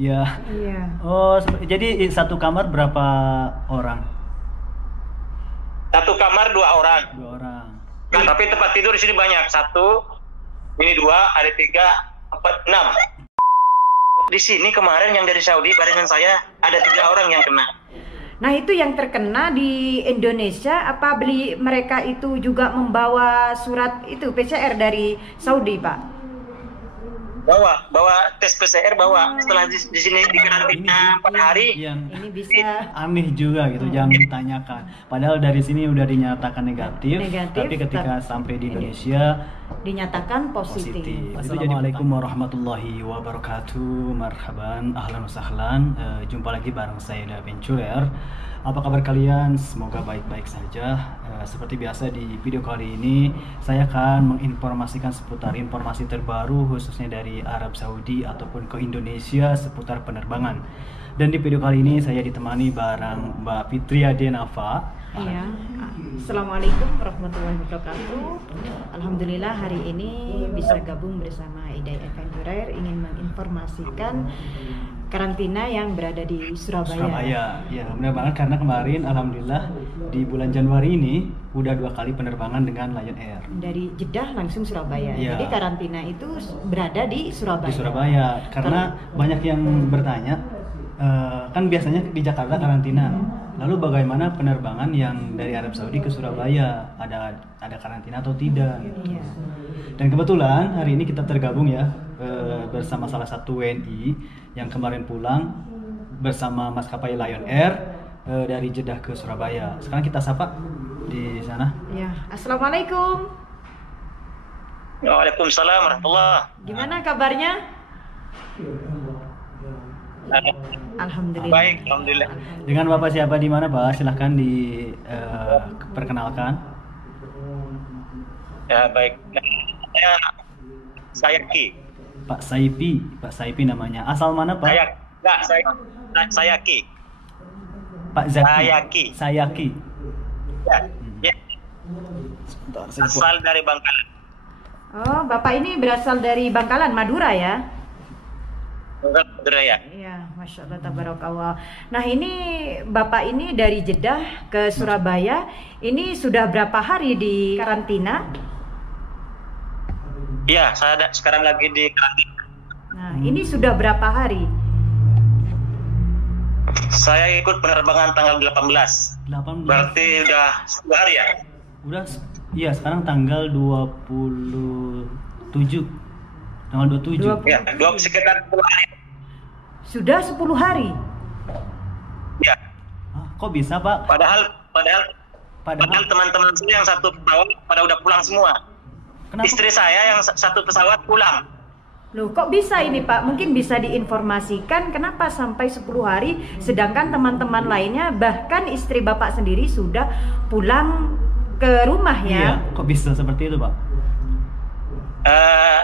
Iya. Iya. Oh, jadi satu kamar berapa orang? Satu kamar 2 orang. 2 orang. Nah, tapi tempat tidur di sini banyak. 1, ini 2, ada 3, 4, 6. Di sini kemarin yang dari Saudi barengan saya ada 3 orang yang kena. Nah, itu yang terkena di Indonesia, apa mereka itu juga membawa surat itu PCR dari Saudi, Pak? Bawa tes PCR bawa. Setelah di sini dikarantina 4 hari. Yang Ini bisa aneh juga gitu, jangan ditanyakan. Padahal dari sini udah dinyatakan negatif, tapi ketika sampai di Indonesia dinyatakan positif. Assalamualaikum warahmatullahi wabarakatuh. Marhaban, ahlan wa sahlan. Jumpa lagi bareng saya Da Venturer. Apa kabar kalian? Semoga baik-baik saja. Seperti biasa di video kali ini saya akan menginformasikan seputar informasi terbaru khususnya dari Arab Saudi ataupun ke Indonesia seputar penerbangan. Dan di video kali ini saya ditemani bareng Mbak Fitria Denafa. Iya. Assalamualaikum warahmatullahi wabarakatuh. Alhamdulillah hari ini bisa gabung bersama Idai Venturer ingin menginformasikan karantina yang berada di Surabaya. Ya benar banget, karena kemarin alhamdulillah di bulan Januari ini udah 2 kali penerbangan dengan Lion Air dari Jeddah langsung Surabaya. Ya. Jadi karantina itu berada di Surabaya. Di Surabaya, karena banyak yang bertanya, kan biasanya di Jakarta karantina. Lalu bagaimana penerbangan yang dari Arab Saudi ke Surabaya? Ada karantina atau tidak? Iya. Dan kebetulan hari ini kita tergabung ya bersama salah satu WNI yang kemarin pulang bersama maskapai Lion Air dari Jeddah ke Surabaya. Sekarang kita sapa di sana. Ya, assalamualaikum. Waalaikumsalam warahmatullah. Gimana kabarnya? Alhamdulillah. Baik, alhamdulillah. Dengan Bapak siapa di mana, Pak? Silahkan diperkenalkan. Ya, baik. Saya Ki. Pak Saipi namanya. Asal mana, Pak? Saya Ki. Pak Zaki. Saya Ki. Ya. Sebentar, Asal dari Bangkalan. Oh, Bapak ini berasal dari Bangkalan, Madura ya? Madura ya. Iya, Masya Allah, tabarakallah. Nah, ini Bapak ini dari Jeddah ke Surabaya. Ini sudah berapa hari di karantina? Iya, saya sekarang lagi di karantina. Nah, ini sudah berapa hari? Saya ikut penerbangan tanggal 18. 18. Berarti udah 10 hari ya? Udah, iya sekarang tanggal 27. Tanggal 27. Ya, sekitar 10 hari. Sudah 10 hari? Ya. Kok bisa, Pak? Padahal teman-teman saya yang satu pesawat pada udah pulang semua. Kenapa? Istri saya yang satu pesawat pulang. Loh, kok bisa ini, Pak? Mungkin bisa diinformasikan kenapa sampai 10 hari sedangkan teman-teman lainnya, bahkan istri Bapak sendiri sudah pulang ke rumah ya? Iya, kok bisa seperti itu, Pak?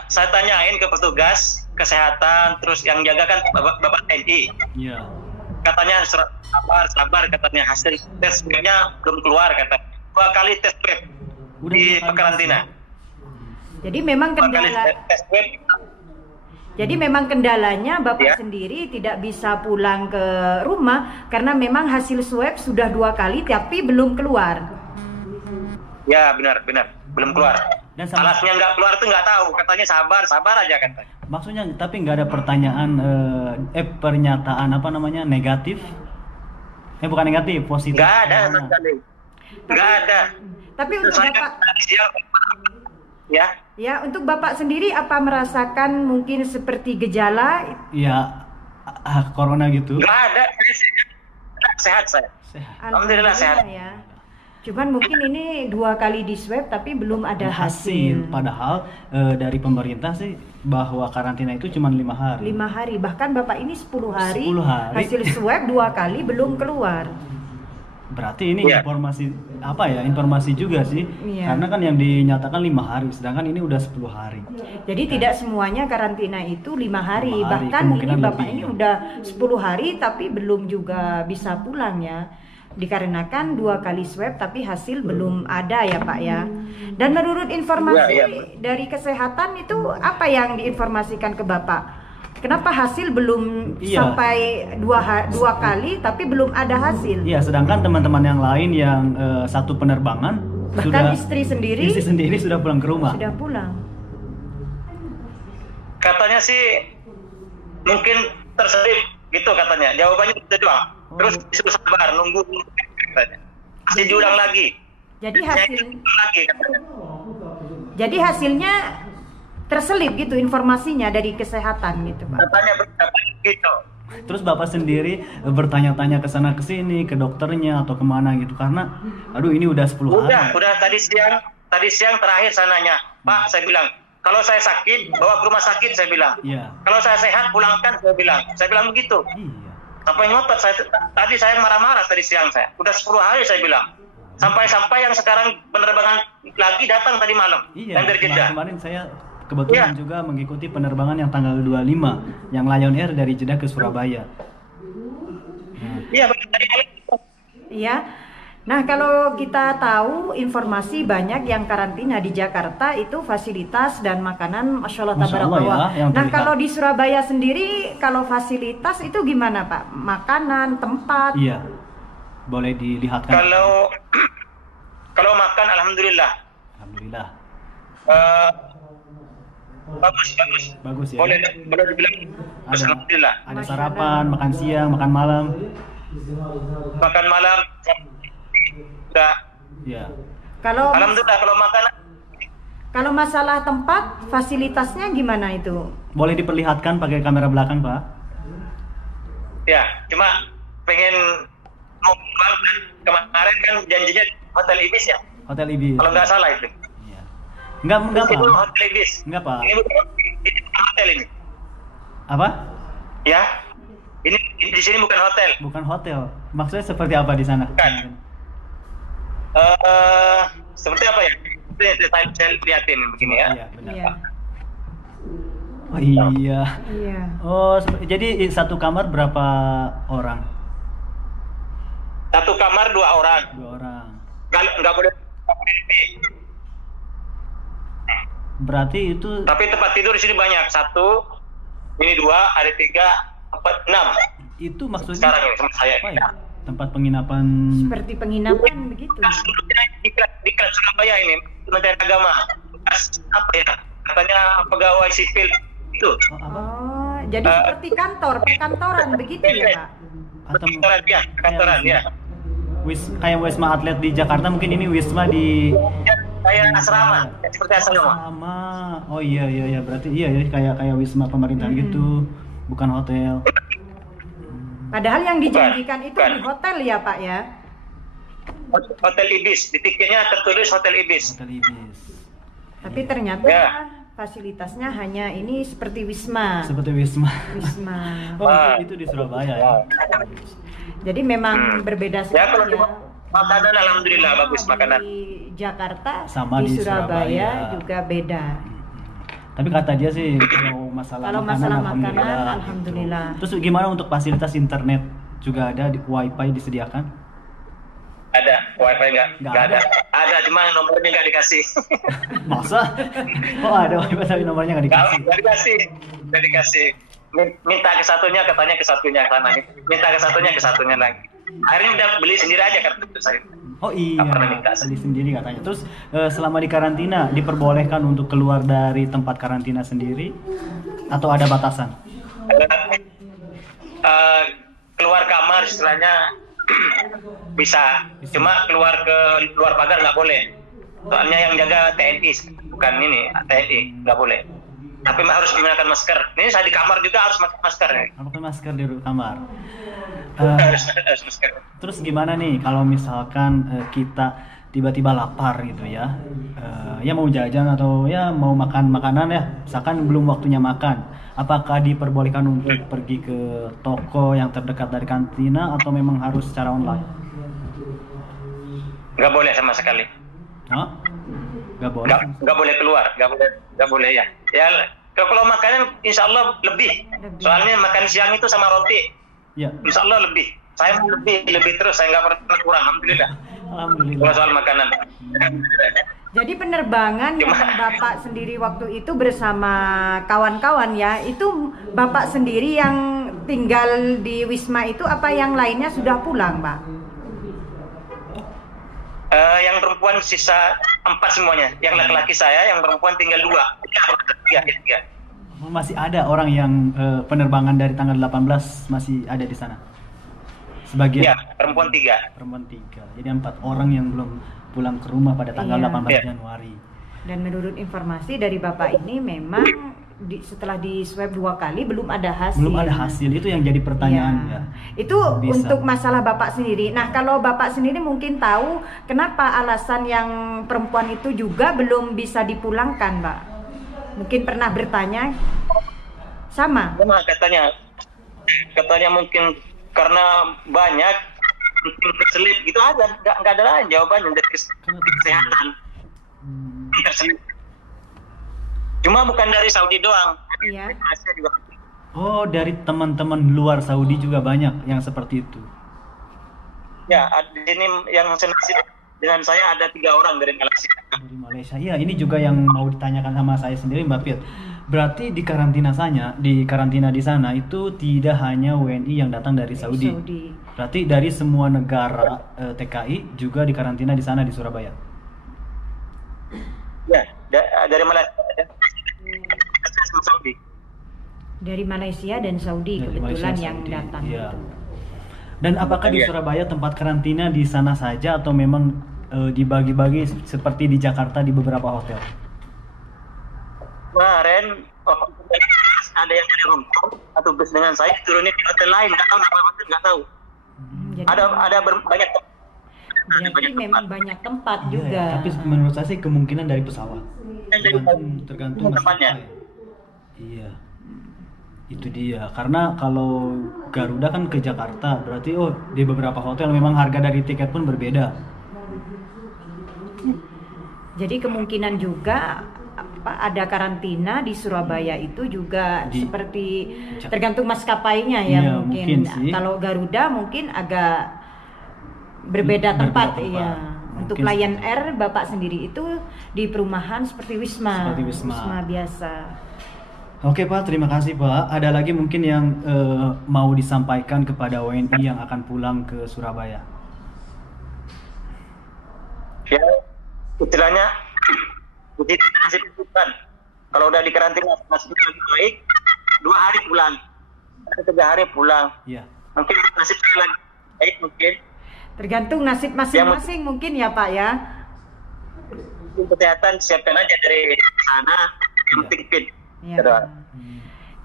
Saya tanyain ke petugas kesehatan, terus yang jaga kan Bapak TNI. Iya. Katanya sabar katanya, hasil tes swabnya belum keluar kata. 2 kali tes swab di karantina. Jadi memang kendalanya Bapak Ya. sendiri tidak bisa pulang ke rumah karena memang hasil swab sudah 2 kali tapi belum keluar. Ya, benar, belum keluar. Dan Alasnya nggak keluar tuh nggak tahu, katanya sabar aja katanya. maksudnya tapi nggak ada pertanyaan pernyataan apa namanya negatif? Bukan negatif, positif. Nggak ada sama sekali. Nggak ada. Tapi untuk Saya Bapak, ya. ya untuk Bapak sendiri apa merasakan mungkin seperti gejala? Ya, corona gitu. Nggak ada. Sehat saya. Sehat. Alhamdulillah sehat. Ya. Cuman mungkin ini 2 kali di swab tapi belum ada hasil. Padahal dari pemerintah sih bahwa karantina itu cuma 5 hari. 5 hari, bahkan Bapak ini 10 hari, 10 hari. hasil swab 2 kali belum keluar. Berarti ini Iya. informasi juga sih. Iya. Karena kan yang dinyatakan 5 hari, sedangkan ini udah 10 hari. Jadi tidak semuanya karantina itu 5 hari. 5 hari, Bahkan ini kemungkinan Bapak lebih. ini udah 10 hari tapi belum juga bisa pulang ya. Dikarenakan 2 kali swab tapi hasil belum ada ya Pak ya. Dan menurut informasi Ya. dari kesehatan itu apa yang diinformasikan ke Bapak? Kenapa hasil belum Iya. sampai dua kali tapi belum ada hasil? Iya, sedangkan teman-teman yang lain yang satu penerbangan Bahkan istri sendiri sudah pulang ke rumah. sudah pulang. Katanya sih mungkin terselip gitu katanya. Jawabannya itu doang. Terus disuruh sabar nunggu katanya. Masih diulang lagi. Jadi Lagi katanya. jadi hasilnya terselip gitu informasinya dari kesehatan gitu, Pak. Katanya gitu. Terus Bapak sendiri bertanya-tanya ke sana ke sini, ke dokternya atau kemana gitu, karena aduh ini udah 10 hari. Udah tadi siang terakhir saya nanya, Pak, saya bilang, kalau saya sakit bawa ke rumah sakit, saya bilang. Iya. Kalau saya sehat pulangkan, saya bilang begitu. Iya. Sampai ngotot tadi saya marah-marah tadi siang saya. Udah 10 hari saya bilang. Sampai yang sekarang penerbangan lagi datang tadi malam. Iya. Yang dari Jeddah. Kemarin saya kebetulan juga mengikuti penerbangan yang tanggal 25 yang Lion Air dari Jeddah ke Surabaya. Iya, betul tadi malam. Iya. Nah, kalau kita tahu informasi banyak yang karantina di Jakarta itu fasilitas dan makanan Masya Allah Masya Allah tabarakallah. ya, yang Nah, terlihat. kalau di Surabaya sendiri kalau fasilitas itu gimana, Pak? Makanan, tempat? Iya. Boleh dilihatkan. Kalau makan alhamdulillah. Alhamdulillah. Bagus Ya. boleh dibilang bagus, alhamdulillah. Ada sarapan, makan siang, makan malam. Makan malam udah Ya. Kalau alhamdulillah. kalau masalah tempat, fasilitasnya gimana itu? Boleh diperlihatkan pakai kamera belakang, Pak? Ya, cuma pengen ngomong kemarin kan janjinya Hotel Ibis ya, Hotel Ibis. kalau nggak salah itu. Iya. Enggak, Itu Pak. Hotel Ibis. Enggak, Pak. Ini bukan hotel ini. Apa? Ya, ini di sini bukan hotel. Bukan hotel. Maksudnya seperti apa di sana? Bukan. Seperti apa ya? Saya lihatin begini ya. Iya, benar. Iya. Oh iya. Iya. Oh, jadi satu kamar berapa orang? Satu kamar 2 orang. 2 orang. Nggak boleh. Berarti itu Tapi tempat tidur di sini banyak. 1, ini 2, ada 3, 4, 6. itu maksudnya Sekarang ini sama saya. apa ya? Tempat penginapan. Seperti penginapan begitu. Diklat Surabaya ini, Kementerian Agama. Apa ya? Katanya pegawai sipil itu. Oh, apa? Oh, jadi seperti perkantoran begitu ya, Pak? Atau Kantoran ya. kayak Wisma Atlet di Jakarta, mungkin ini Wisma di Kayak asrama, seperti asrama. sama. Oh iya, berarti iya ya, kayak Wisma pemerintah gitu, bukan hotel. Padahal yang dijanjikan itu Bukan. di hotel ya, Pak ya? Hotel Ibis, di tiketnya tertulis Hotel Ibis. Hotel Ibis. Tapi ternyata Ya. fasilitasnya hanya ini seperti Wisma. Seperti Wisma. Wisma. Oh, itu di Surabaya ya. Jadi memang berbeda Ya, sekali kalau ya. cuma makanan alhamdulillah bagus makanan. Di Jakarta Sama di di Surabaya Surabaya. juga beda. Tapi kata dia sih kalau masalah Kalau makanan, masalah makanan alhamdulillah. Terus gimana untuk fasilitas internet? Juga ada di wifi disediakan? Ada wifi Nggak nggak ada. ada? Ada, cuma nomornya nggak dikasih. Masa? Oh ada wifi tapi nomornya nggak dikasih. Nggak dikasih. Minta ke satunya, katanya ke satunya sana. Minta ke satunya lagi. Akhirnya udah beli sendiri aja kan saya. Oh iya, Nggak pernah minta. beli sendiri katanya. Terus selama di karantina diperbolehkan untuk keluar dari tempat karantina sendiri atau ada batasan? Keluar kamar istilahnya bisa, cuma keluar pagar nggak boleh. Soalnya yang jaga TNI, bukan ini TNI, nggak boleh. Tapi harus menggunakan masker. Ini saya di kamar juga harus pakai masker. Pakai masker di kamar. Harus masker. Terus gimana nih kalau misalkan kita tiba-tiba lapar gitu ya, ya mau jajan atau ya mau makan makanan ya, misalkan belum waktunya makan, apakah diperbolehkan untuk pergi ke toko yang terdekat dari kantina atau memang harus secara online? Nggak boleh sama sekali. Hah? Nggak boleh? Nggak boleh keluar, nggak boleh ya. Ya kalau makanan insya Allah lebih. Soalnya makan siang itu sama roti, Ya. insya Allah lebih. Saya lebih terus, saya nggak pernah kurang, alhamdulillah. Alhamdulillah. Kalau soal makanan. Jadi penerbangan yang Bapak sendiri waktu itu bersama kawan-kawan ya, itu Bapak sendiri yang tinggal di Wisma itu apa yang lainnya sudah pulang, Pak? Yang perempuan sisa 4 semuanya. Yang laki-laki saya, yang perempuan tinggal 2. Tiga. Masih ada orang yang penerbangan dari tanggal 18 masih ada di sana? Sebagian? Ya, perempuan 3. Perempuan 3. Jadi 4 orang yang belum pulang ke rumah pada tanggal 18 Januari. Dan menurut informasi dari Bapak ini memang setelah di swab 2 kali belum ada hasil. Belum ada hasil, itu yang jadi pertanyaan ya. Itu untuk masalah Bapak sendiri. Nah, kalau Bapak sendiri mungkin tahu kenapa alasan yang perempuan itu juga belum bisa dipulangkan, Pak? Mungkin pernah bertanya sama? Memang katanya mungkin karena banyak mungkin terselip gitu aja, nggak ada lain jawabannya dari kesehatan. Terselip. Cuma bukan dari Saudi doang. Iya. Asia juga. Oh, dari teman-teman luar Saudi juga banyak yang seperti itu. Ya, ini yang senasib dengan saya ada 3 orang dari Malaysia. Dari Malaysia. Iya, ini juga yang mau ditanyakan sama saya sendiri, Mbak Pit. Berarti di karantina di sana itu tidak hanya WNI yang datang dari Saudi. Berarti dari semua negara TKI juga dikarantina di sana di Surabaya. Ya, dari Malaysia. Saudi. Dari Malaysia dan Saudi Dari kebetulan Malaysia, yang Saudi. datang Iya. itu. Dan apakah di Surabaya tempat karantina di sana saja atau memang dibagi-bagi seperti di Jakarta di beberapa hotel? Kemarin ada yang dari Hongkong atau bus dengan saya turunin di hotel lain, nggak tahu nama hotel, nggak tahu. Jadi, Ada banyak. berarti memang banyak tempat Iya, juga. ya, tapi menurut saya sih kemungkinan dari pesawat. Tergantung tempatnya. Iya. Itu dia. Karena kalau Garuda kan ke Jakarta, berarti di beberapa hotel memang harga dari tiket pun berbeda. Jadi kemungkinan juga ada karantina di Surabaya itu juga seperti tergantung maskapainya ya, Iya, mungkin. sih. Kalau Garuda mungkin agak berbeda tempat. Iya. Untuk Mungkin Lion Air Bapak sendiri itu di perumahan seperti Wisma. Seperti Wisma. Biasa. Oke Pak, terima kasih Pak. Ada lagi mungkin yang mau disampaikan kepada WNI yang akan pulang ke Surabaya? Ya, istilahnya begitu nasib bukan. Kalau udah dikarantina nasib lagi baik, 2 hari pulang, 3 hari pulang. Iya. Mungkin nasib lagi baik mungkin. Tergantung nasib masing-masing mungkin ya Pak ya. Kesehatan siapkan aja dari sana, yang penting fit. Ya.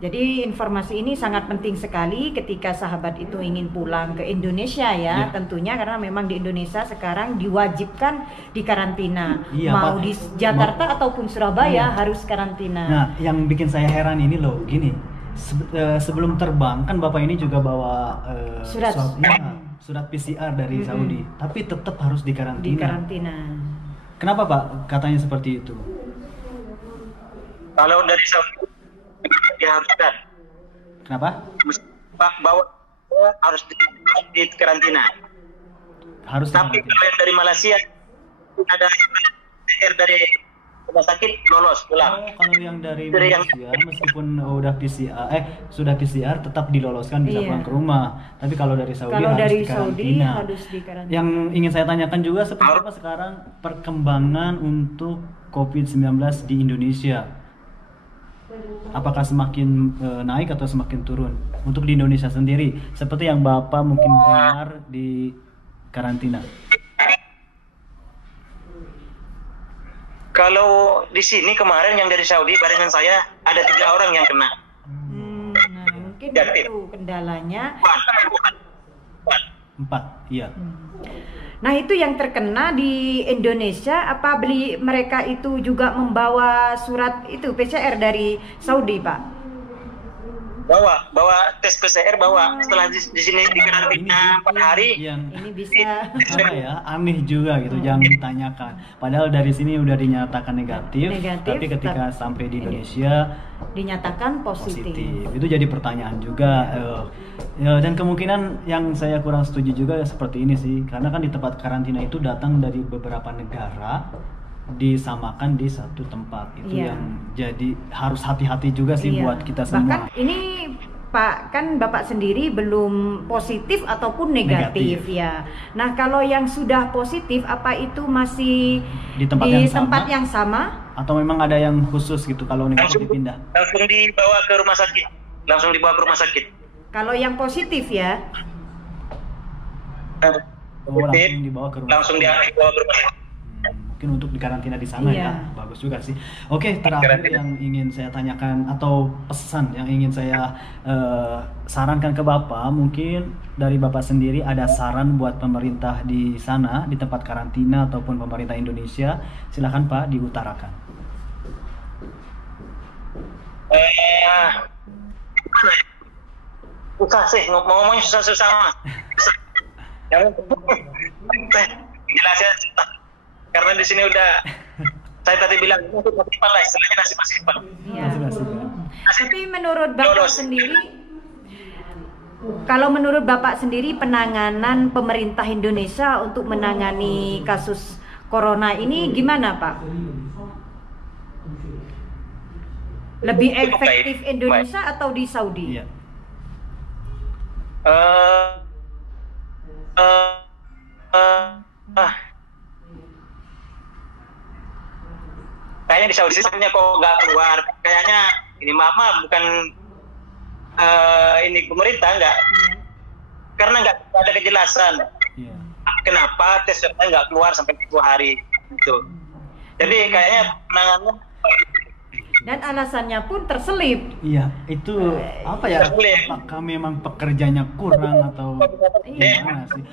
Jadi informasi ini sangat penting sekali ketika sahabat itu ingin pulang ke Indonesia ya. Tentunya karena memang di Indonesia sekarang diwajibkan di karantina. Mau Pak, di Jakarta ataupun Surabaya harus karantina. Nah, yang bikin saya heran ini loh, gini. Sebelum terbang kan Bapak ini juga bawa surat PCR dari Saudi, tapi tetap harus dikarantina. Kenapa Pak katanya seperti itu? Kalau dari Saudi diharuskan. Kenapa? Pak bawa harus di karantina. Harus. Tapi kalau yang dari Malaysia ada PCR dari rumah sakit lolos pulang. Kalau yang dari Malaysia meskipun sudah PCR tetap diloloskan bisa pulang ke rumah. Tapi kalau dari Saudi harus dikarantina. Yang ingin saya tanyakan juga seperti apa sekarang perkembangan untuk COVID-19 di Indonesia? Apakah semakin naik atau semakin turun? Untuk di Indonesia sendiri, seperti yang Bapak mungkin dengar di karantina. Kalau di sini kemarin yang dari Saudi barengan saya ada 3 orang yang kena. Nah, mungkin itu kendalanya. 4, iya. Nah itu yang terkena di Indonesia, apa mereka itu juga membawa surat itu PCR dari Saudi Pak? Bawa tes PCR setelah di sini dikarantina 4 hari. Ini bisa aneh juga gitu, jangan ditanyakan. Padahal dari sini udah dinyatakan negatif tapi ketika sampai di Indonesia dinyatakan positif. Itu jadi pertanyaan juga. Dan kemungkinan yang saya kurang setuju juga seperti ini sih, karena kan di tempat karantina itu datang dari beberapa negara disamakan di satu tempat. Itu Iya. yang jadi harus hati-hati juga sih Iya. buat kita Bahkan semua. ini Pak, kan Bapak sendiri belum positif ataupun negatif, Negatif. ya. Nah, kalau yang sudah positif, apa itu masih Di tempat yang sama? sama? Atau memang ada yang khusus gitu kalau negatif Langsung dipindah? langsung dibawa ke rumah sakit. Langsung dibawa ke rumah sakit. Kalau yang positif ya, Oh, langsung dibawa ke rumah Langsung sakit. dibawa ke rumah sakit. Mungkin untuk dikarantina di sana Iya. ya, bagus juga sih. Oke, terakhir Karantina. yang ingin saya tanyakan atau pesan yang ingin saya sarankan ke Bapak, mungkin dari Bapak sendiri ada saran buat pemerintah di sana, di tempat karantina ataupun pemerintah Indonesia, silakan Pak diutarakan. Susah sih, ngomongnya susah-susah mas. Susah. Jelasnya susah. Karena di sini udah, saya tadi bilang nasib nasib lah, istilahnya nasib nasib. ya. Masih-masih. Tapi menurut Bapak Lolos. sendiri, kalau menurut Bapak sendiri penanganan pemerintah Indonesia untuk menangani kasus corona ini gimana, Pak? Lebih Cukup baik. efektif Indonesia atau di Saudi? Iya. eh eh, eh, ah. Kayaknya di Saudi sebenarnya kok nggak keluar. Kayaknya ini maaf bukan ini pemerintah nggak, karena nggak ada kejelasan Iya. kenapa tes swabnya nggak keluar sampai 2 hari gitu. Jadi kayaknya penanganannya Dan alasannya pun terselip. Iya, itu apa ya? Terselip. Apakah memang pekerjanya kurang atau gimana sih?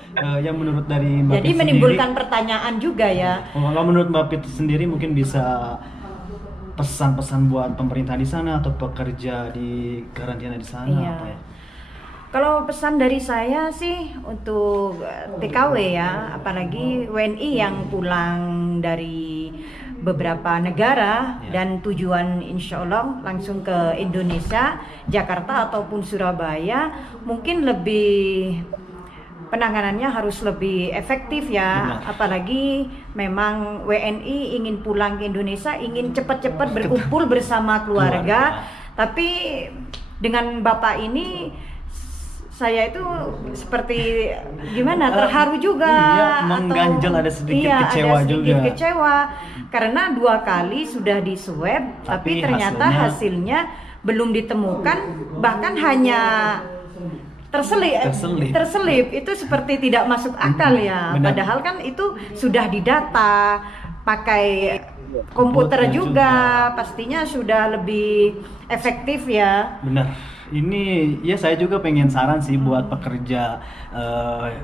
Yang menurut dari Mbak Jadi Pit menimbulkan pertanyaan juga ya. kalau menurut Mbak Pit sendiri mungkin bisa pesan-pesan buat pemerintah di sana atau pekerja di karantina di sana Iya. apa ya? Kalau pesan dari saya sih untuk TKW ya, apalagi WNI yang pulang dari beberapa negara Ya. dan tujuan insya Allah langsung ke Indonesia, Jakarta ataupun Surabaya, mungkin lebih penanganannya harus lebih efektif ya. Benar. Apalagi memang WNI ingin pulang ke Indonesia, ingin cepat-cepat berkumpul bersama keluarga. Tapi dengan Bapak ini saya itu seperti gimana, terharu juga, Iya, mengganjal, ada sedikit kecewa ada sedikit juga. kecewa karena 2 kali sudah di swab tapi Tapi ternyata hasilnya belum ditemukan, bahkan hanya terselip itu seperti tidak masuk akal ya. Benar. Padahal kan itu sudah didata pakai komputer Komputer juga, pastinya sudah lebih efektif ya. Benar. Ini ya saya juga pengen saran sih buat pekerja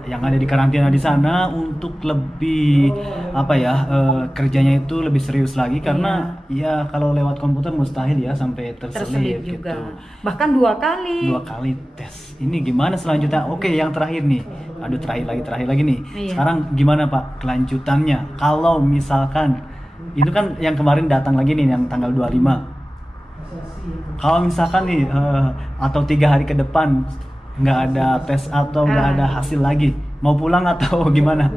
yang ada di karantina di sana untuk lebih apa ya kerjanya itu lebih serius lagi karena ya kalau lewat komputer mustahil ya sampai terselip juga. gitu. Bahkan 2 kali. 2 kali tes. Ini gimana selanjutnya? Oke, yang terakhir nih. Aduh, terakhir lagi nih. Iya. Sekarang gimana Pak kelanjutannya? Kalau misalkan itu kan yang kemarin datang lagi nih yang tanggal 25. Kalau misalkan nih atau 3 hari ke depan nggak ada tes atau nggak ada hasil lagi, mau pulang atau gimana?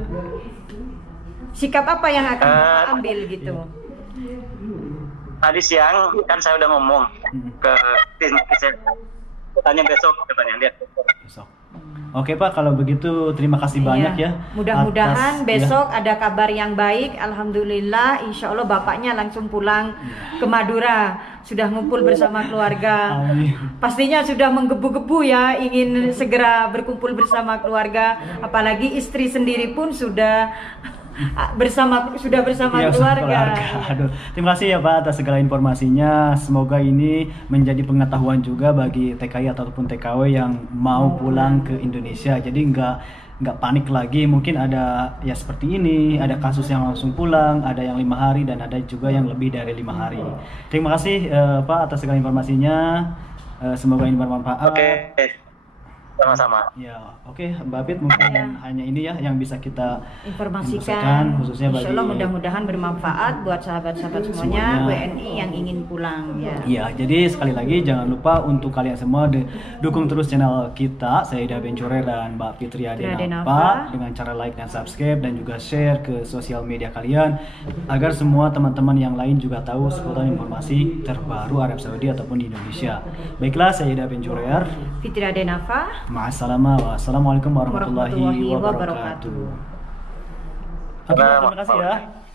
Sikap apa yang akan Bapak ambil gitu? tadi siang kan saya udah ngomong ke tim kesehatan. Tanya besok katanya lihat. Besok. Oke Pak, kalau begitu terima kasih banyak Iya. ya. Mudah-mudahan atas- besok ada kabar yang baik. Alhamdulillah, insya Allah bapaknya langsung pulang ke Madura, sudah ngumpul bersama keluarga. Amin. Pastinya sudah menggebu-gebu ya, ingin segera berkumpul bersama keluarga. Apalagi istri sendiri pun sudah bersama Iya, keluarga. Aduh, terima kasih ya Pak atas segala informasinya. Semoga ini menjadi pengetahuan juga bagi TKI ataupun TKW yang mau pulang ke Indonesia. Jadi nggak panik lagi. Mungkin ada ya seperti ini, ada kasus yang langsung pulang, ada yang 5 hari dan ada juga yang lebih dari 5 hari. Terima kasih Pak atas segala informasinya. Semoga ini bermanfaat. Oke. Sama-sama. Ya, oke Mbak Pit, mungkin Ya. hanya ini ya yang bisa kita Informasikan, khususnya bagi Insya Allah mudah-mudahan bermanfaat buat sahabat-sahabat semuanya, WNI yang ingin pulang ya. Iya, jadi sekali lagi jangan lupa untuk kalian semua dukung terus channel kita, saya Ida Bencurer dan Mbak Fitri Adenapa Adenapa. dengan cara like dan subscribe dan juga share ke sosial media kalian agar semua teman-teman yang lain juga tahu seputar informasi terbaru Arab Saudi ataupun di Indonesia. Baiklah, saya Ida Bencurer. Fitri Adenapa. Wassalamualaikum warahmatullahi Warahmatullahi wabarakatuh. wabarakatuh. Oke, terima kasih ya.